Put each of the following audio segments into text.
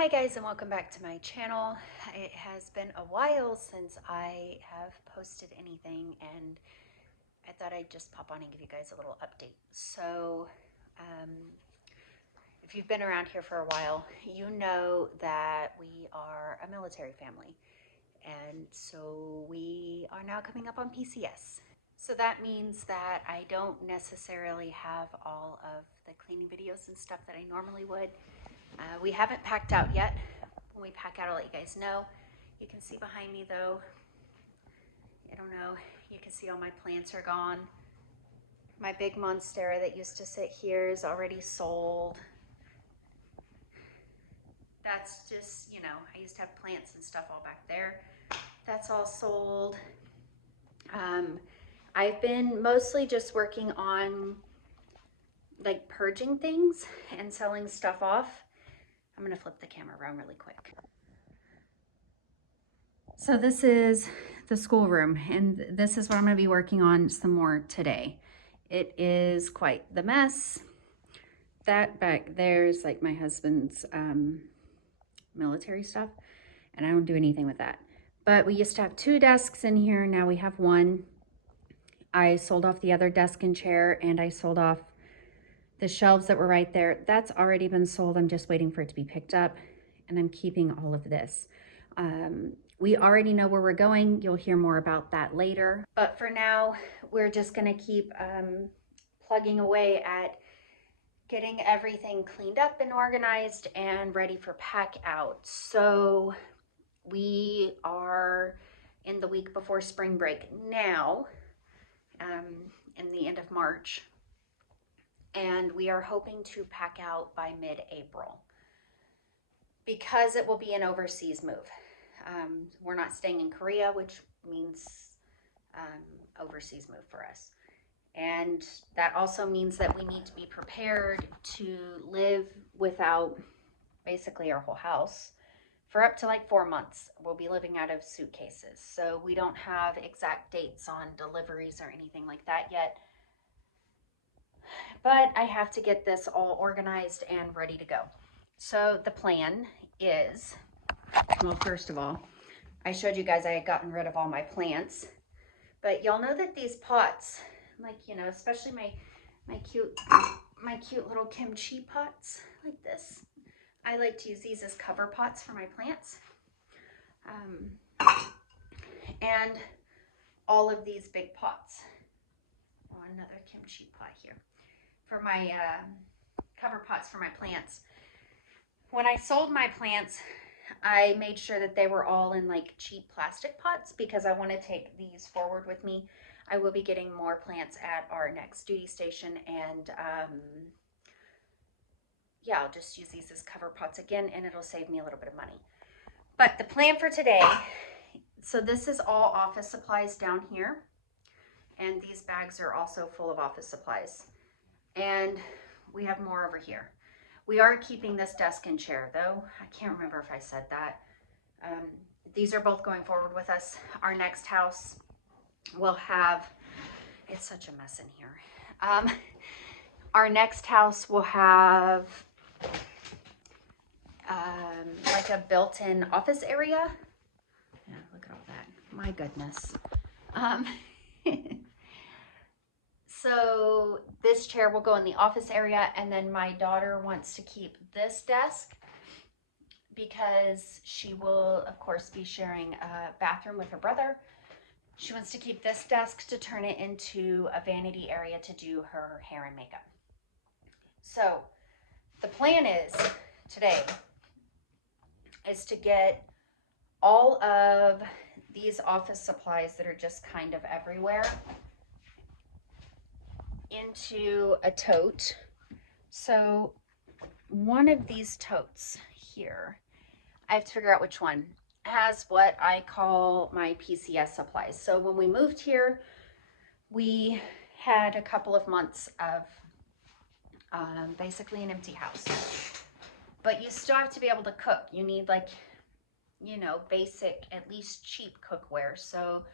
Hi guys, and welcome back to my channel. It has been a while since I have posted anything, and I thought I'd just pop on and give you guys a little update. So um, if you've been around here for a while, you know that we are a military family, and so we are now coming up on PCS. So that means that I don't necessarily have all of the cleaning videos and stuff that I normally would. We haven't packed out yet. When we pack out, I'll let you guys know. You can see behind me though, I don't know, you can see all my plants are gone. My big monstera that used to sit here is already sold. That's just, I used to have plants and stuff all back there. That's all sold. I've been mostly just working on like purging things and selling stuff off. I'm gonna flip the camera around really quick. So this is the schoolroom, and this is what I'm going to be working on some more today. It is quite the mess. That back there's like my husband's military stuff, and I don't do anything with that. But we used to have 2 desks in here. Now we have 1. I sold off the other desk and chair, and I sold off the shelves that were right there. That's already been sold. I'm just waiting for it to be picked up, and I'm keeping all of this. We already know where we're going. You'll hear more about that later. But for now, we're just gonna keep plugging away at getting everything cleaned up and organized and ready for pack out. So we are in the week before spring break now, in the end of March. And we are hoping to pack out by mid-April because it will be an overseas move. We're not staying in Korea, which means overseas move for us. And that also means that we need to be prepared to live without basically our whole house for up to like 4 months. We'll be living out of suitcases. So we don't have exact dates on deliveries or anything like that yet. But I have to get this all organized and ready to go. So the plan is, well, first of all, I showed you guys I had gotten rid of all my plants, but y'all know that these pots, like, especially my cute little kimchi pots like this, I like to use these as cover pots for my plants. And all of these big pots. Oh, another kimchi pot here for my cover pots for my plants. When I sold my plants, I made sure that they were all in like cheap plastic pots because I want to take these forward with me. I will be getting more plants at our next duty station, and yeah, I'll just use these as cover pots again, and it'll save me a little bit of money. But the plan for today, so this is all office supplies down here, and these bags are also full of office supplies, and we have more over here. We are keeping this desk and chair though. I can't remember if I said that. These are both going forward with us. Our next house will have, it's such a mess in here. Our next house will have like a built-in office area. Yeah, look at all that. My goodness. So this chair will go in the office area, and then my daughter wants to keep this desk because she will, of course, be sharing a bathroom with her brother. She wants to keep this desk to turn it into a vanity area to do her hair and makeup. So the plan is today is to get all of these office supplies that are just kind of everywhere into a tote. So one of these totes here, I have to figure out which one, has what I call my PCS supplies. So when we moved here, we had a couple of months of basically an empty house. But you still have to be able to cook. You need like, basic, at least cheap cookware. So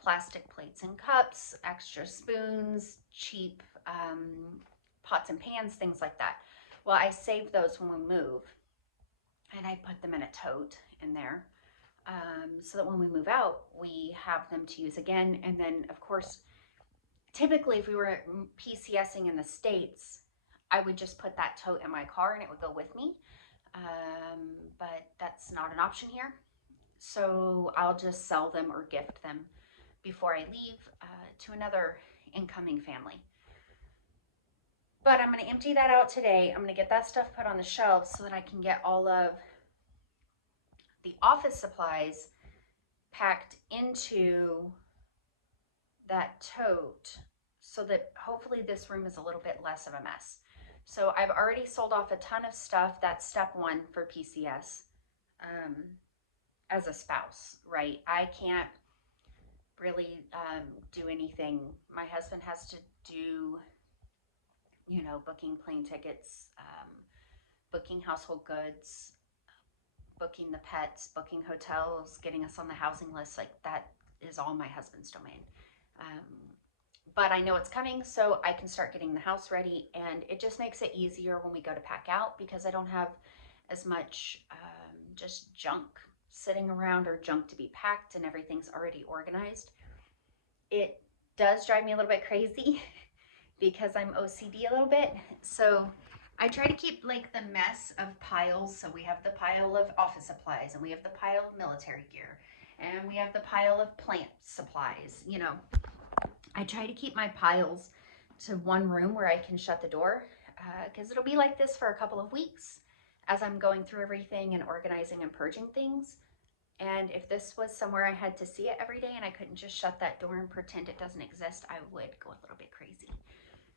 plastic plates and cups, extra spoons, cheap pots and pans, things like that. Well, I save those when we move. and I put them in a tote in there, so that when we move out, we have them to use again. And then, of course, typically if we were PCSing in the States, I would just put that tote in my car and it would go with me. But that's not an option here. So I'll just sell them or gift them before I leave to another incoming family. But I'm going to empty that out today. I'm going to get that stuff put on the shelves so that I can get all of the office supplies packed into that tote so that hopefully this room is a little bit less of a mess. So I've already sold off a ton of stuff. That's step one for PCS. As a spouse, right? I can't really do anything. My husband has to do, booking plane tickets, booking household goods, booking the pets, booking hotels, getting us on the housing list. Like, that is all my husband's domain. But I know it's coming, so I can start getting the house ready, and it just makes it easier when we go to pack out because I don't have as much just junk sitting around or junk to be packed, and everything's already organized. It does drive me a little bit crazy because I'm OCD a little bit. So I try to keep like the mess of piles. So we have the pile of office supplies, and we have the pile of military gear, and we have the pile of plant supplies. I try to keep my piles to one room where I can shut the door, because it'll be like this for a couple of weeks as I'm going through everything and organizing and purging things. And if this was somewhere I had to see it every day and I couldn't just shut that door and pretend it doesn't exist, I would go a little bit crazy.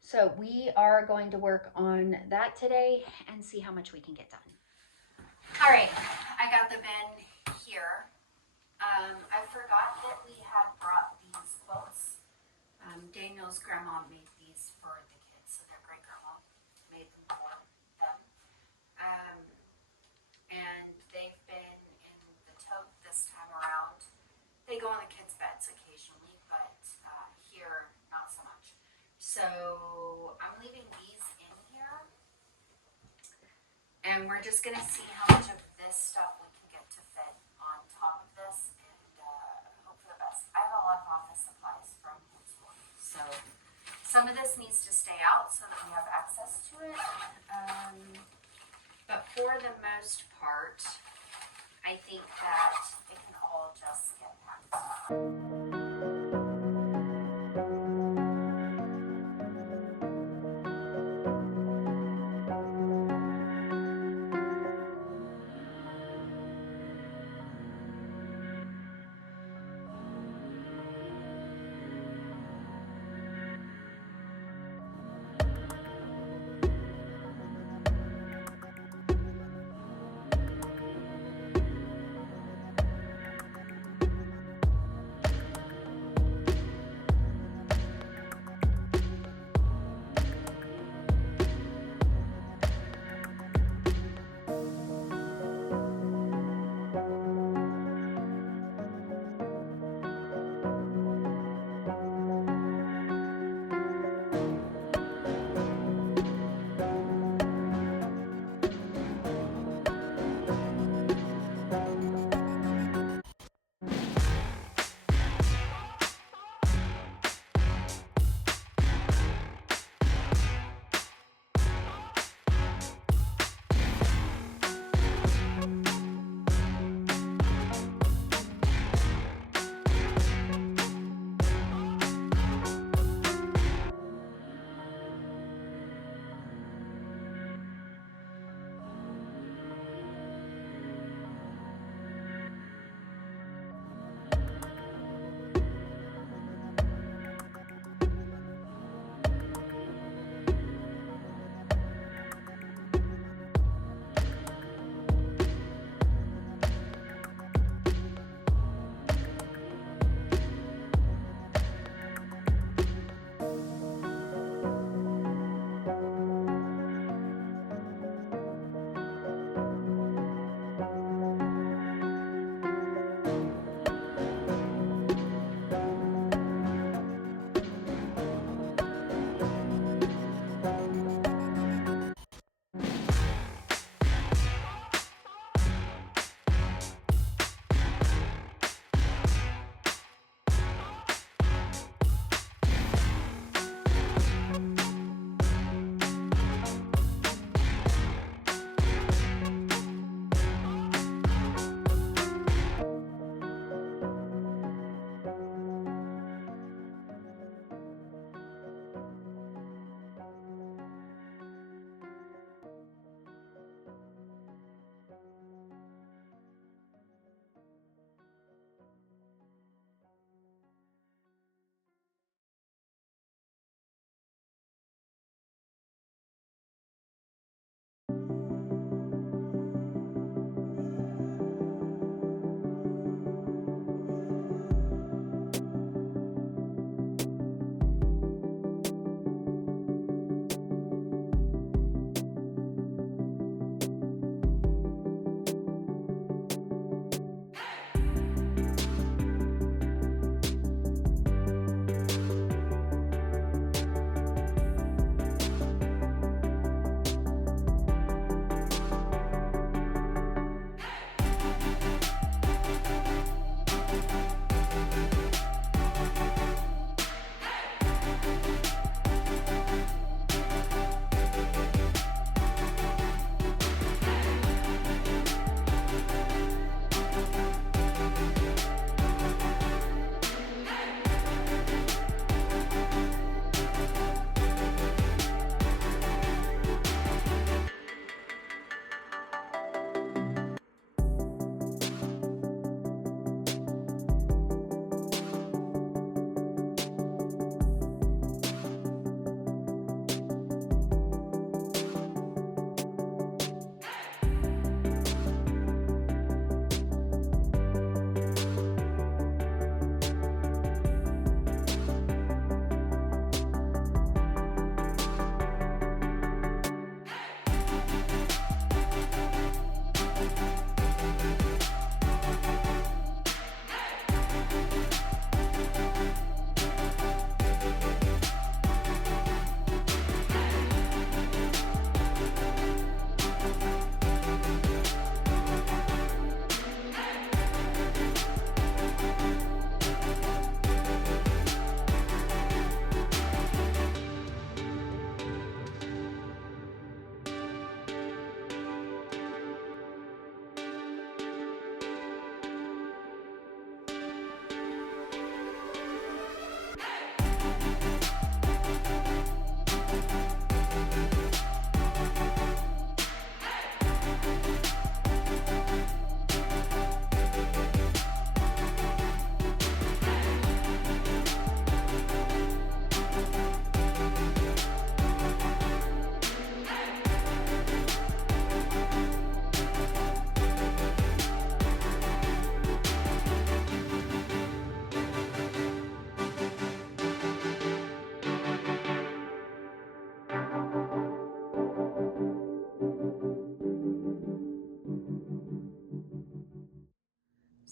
So we are going to work on that today and see how much we can get done. All right, I got the bin here. I forgot that we had brought these quilts. Daniel's grandma made these for the kids, so their great grandma made them for them. And they've been in the tote this time around. They go on the kids' beds occasionally, but here, not so much. So I'm leaving these in here, and we're just gonna see how much of this stuff we can get to fit on top of this, and hope for the best. I have a lot of office supplies from homeschooling, so some of this needs to stay out so that we have access to it. But for the most part, I think that it can all just get packed.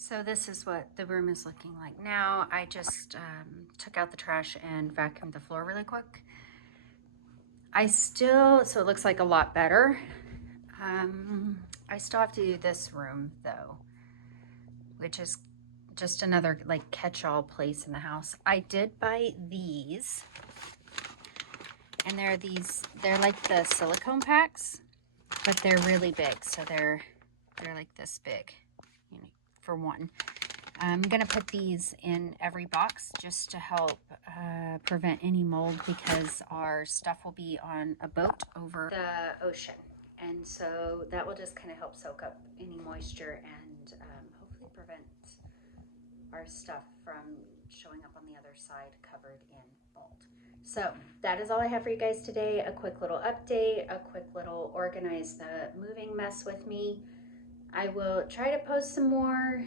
So this is what the room is looking like now. I just took out the trash and vacuumed the floor really quick. So it looks like a lot better. I still have to do this room though, which is just another like catch-all place in the house. I did buy these, and they're like the silicone packs, but they're really big. So they're like this big, you know, for one. I'm gonna put these in every box just to help prevent any mold, because our stuff will be on a boat over the ocean. And so that will just kind of help soak up any moisture and hopefully prevent our stuff from showing up on the other side covered in mold. So that is all I have for you guys today. A quick little update, a quick little organize the moving mess with me. I will try to post some more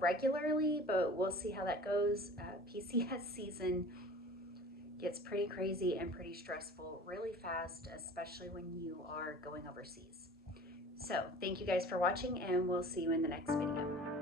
regularly, but we'll see how that goes. PCS season gets pretty crazy and pretty stressful really fast, especially when you are going overseas. So thank you guys for watching, and we'll see you in the next video.